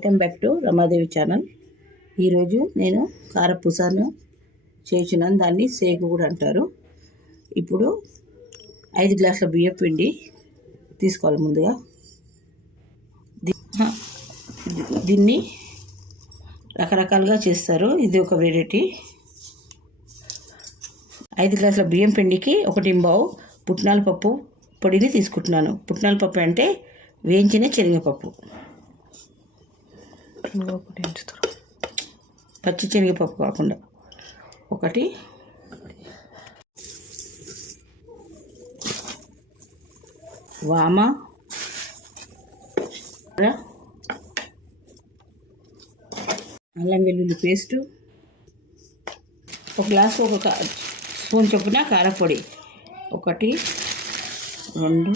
Welcome back to Ramadevi channel ఈరోజు నేను కారపూసను చేసినాను దాన్ని సేకు కూడా అంటారు. ఇప్పుడు ఐదు గ్లాసుల బియ్యం పిండి తీసుకోవాలి ముందుగా. దీన్ని రకరకాలుగా చేస్తారు. ఇది ఒక వెరైటీ ఐదు గ్లాసుల బియ్యం పిండికి ఒకటి బావు పుట్నాల పప్పు పొడిని తీసుకుంటున్నాను. పుట్నాల పప్పు అంటే వేయించిన శనగపప్పు. ఇంకొకటి ఎంచుతారు పచ్చి శనగపప్పు కాకుండా. ఒకటి. వామ. అల్లం వెల్లుల్లి పేస్టు. ఒక గ్లాస్ ఒక స్పూన్ చొప్పున కారపొడి. ఒకటి రెండు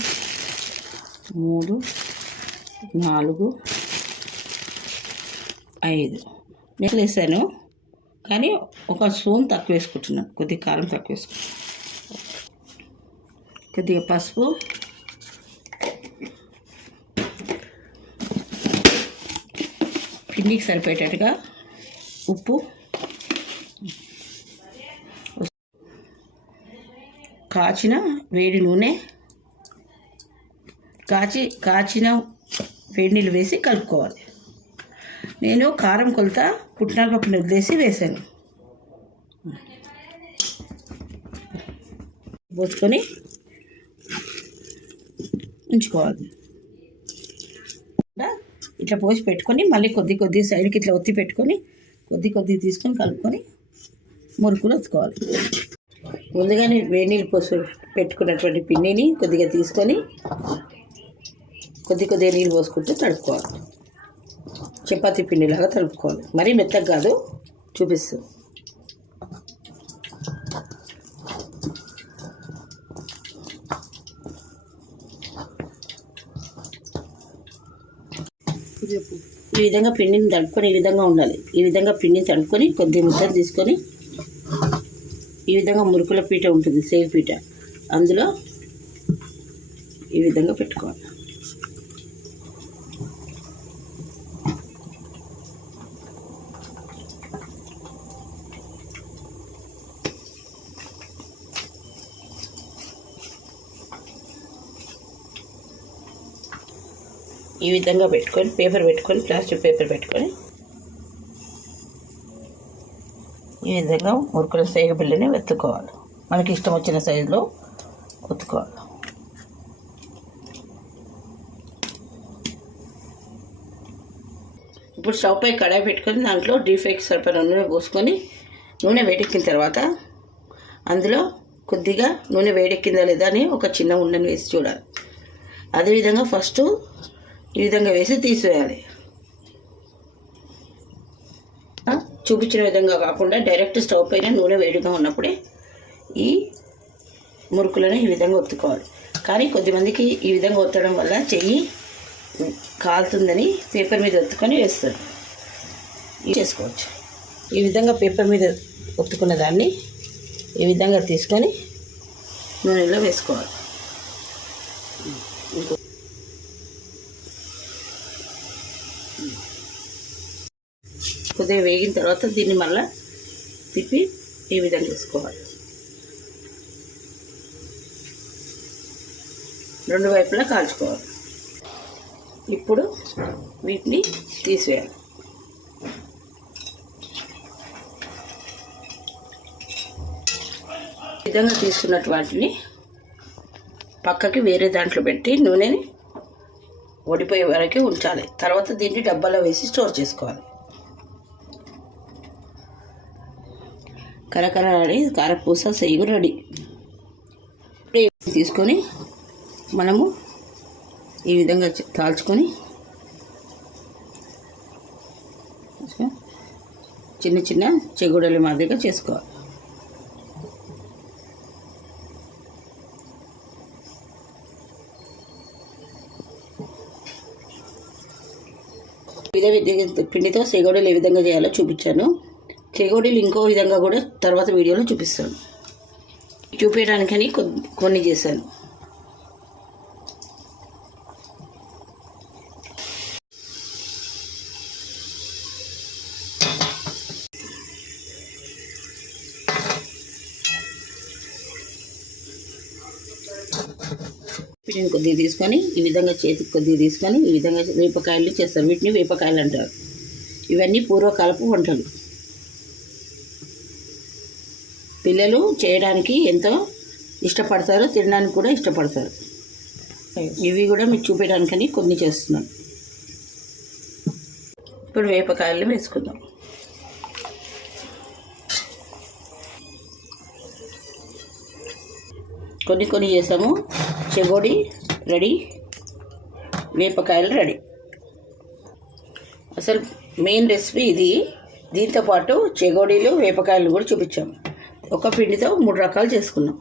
మూడు నాలుగు ఐదు. నెక్స్ట్ వేసాను కానీ ఒక స్పూన్ తక్కువ వేసుకుంటున్నాను కొద్దిగా కారం తక్కువ వేసుకుంటున్నాను కొద్దిగా పసుపు. పిండికి సరిపోయేటట్టుగా ఉప్పు. కాచిన వేడి నూనె. కాచి కాచిన వేడి నీళ్ళు వేసి కలుపుకోవాలి. నేను కారం కొలత పుట్నాల పప్పుని వదిలేసి వేసాను పోసుకొని ఉంచుకోవాలి. ఇట్లా పోసి పెట్టుకొని మళ్ళీ కొద్ది కొద్ది సైడ్కి ఇట్లా ఒత్తి పెట్టుకొని కొద్ది కొద్ది తీసుకొని కలుపుకొని మురుకులు ఒత్తుకోవాలి. ముందుగానే వేడి నీళ్ళు పోసి పెట్టుకున్నటువంటి పిండిని కొద్దిగా తీసుకొని కొద్ది కొద్దిగా నీళ్ళు పోసుకుంటూ తడుపుకోవాలి. చపాతీ పిండిలాగా తలుపుకోవాలి. మరీ మెత్తగా కాదు చూపిస్తుంది ఈ విధంగా పిండిని తడుపుకొని ఈ విధంగా ఉండాలి. ఈ విధంగా పిండిని తడుపుకొని కొద్ది ముద్దలు తీసుకొని ఈ విధంగా మురుకుల పీట ఉంటుంది సేవ్ పీట. అందులో ఈ విధంగా పెట్టుకోవాలి. ఈ విధంగా పెట్టుకొని పేపర్ పెట్టుకొని ప్లాస్టిక్ పేపర్ పెట్టుకొని ఈ విధంగా మురుకుల సేగ బిల్లని వెతుక్కోవాలి. మనకి ఇష్టం వచ్చిన సైజులో ఉతుకోవాలి ఇప్పుడు స్టవ్ పై కడాయి పెట్టుకొని దాంట్లో డీప్ సరిపడిన నూనె పోసుకొని నూనె వేడెక్కిన తర్వాత అందులో కొద్దిగా నూనె వేడెక్కిందా లేదా అని ఒక చిన్న ఉండని వేసి చూడాలి. అదేవిధంగా ఫస్ట్ ఈ విధంగా వేసి తీసివేయాలి చూపించిన విధంగా కాకుండా డైరెక్ట్ స్టవ్ పైన నూనె వేడిగా ఉన్నప్పుడే ఈ మురుకులను ఈ విధంగా ఒత్తుకోవాలి. కానీ కొద్దిమందికి ఈ విధంగా ఒత్తడం వల్ల చెయ్యి కాలుతుందని పేపర్ మీద ఒత్తుకొని వేస్తారు. ఇది చేసుకోవచ్చు. ఈ విధంగా పేపర్ మీద ఒత్తుకున్న దాన్ని ఈ విధంగా తీసుకొని నూనెలో వేసుకోవాలి. కొద్దిగా వేగిన తర్వాత దీన్ని మళ్ళీ తిప్పి ఈ విధంగా వేసుకోవాలి రెండు వైపులా కాల్చుకోవాలి. ఇప్పుడు వీటిని తీసివేయాలి ఈ విధంగా తీసుకున్నట్టు వాటిని పక్కకి వేరే దాంట్లో పెట్టి నూనెని ఓడిపోయే వరకు ఉంచాలి. తర్వాత దీన్ని డబ్బాలో వేసి స్టోర్ చేసుకోవాలి. కరకరలాడి కారపూస సేగు రెడీ. తీసుకొని మనము ఈ విధంగా కాల్చుకొని తాల్చుకొని చిన్న చిన్న చెగుడల మాదిరిగా చేసుకోవాలి. విధ విధంగా పిండితో సెగోడీలు ఏ విధంగా చేయాలో చూపించాను. చెకోడీలు ఇంకో విధంగా కూడా తర్వాత వీడియోలో చూపిస్తాను. చూపించడానికని కొన్ని చేశాను. కొద్దిగా తీసుకొని ఈ విధంగా చేతికి కొద్దిగా తీసుకొని ఈ విధంగా వేపకాయలు చేస్తారు. వీటిని వేపకాయలు అంటారు. ఇవన్నీ పూర్వకాలపు వంటలు. పిల్లలు చేయడానికి ఎంతో ఇష్టపడతారు తినడానికి కూడా ఇష్టపడతారు. ఇవి కూడా మీకు చూపించడానికని కొన్ని చేస్తున్నాను. ఇప్పుడు వేపకాయలు వేసుకుందాం. కొన్ని కొన్ని చేసాము. చెగోడి రెడీ వేపకాయలు రెడీ. అసలు మెయిన్ రెసిపీ ఇది. దీంతో పాటు చెగోడీలు వేపకాయలు కూడా చూపించాము. ఒక పిండితో మూడు రకాలు చేసుకున్నాం.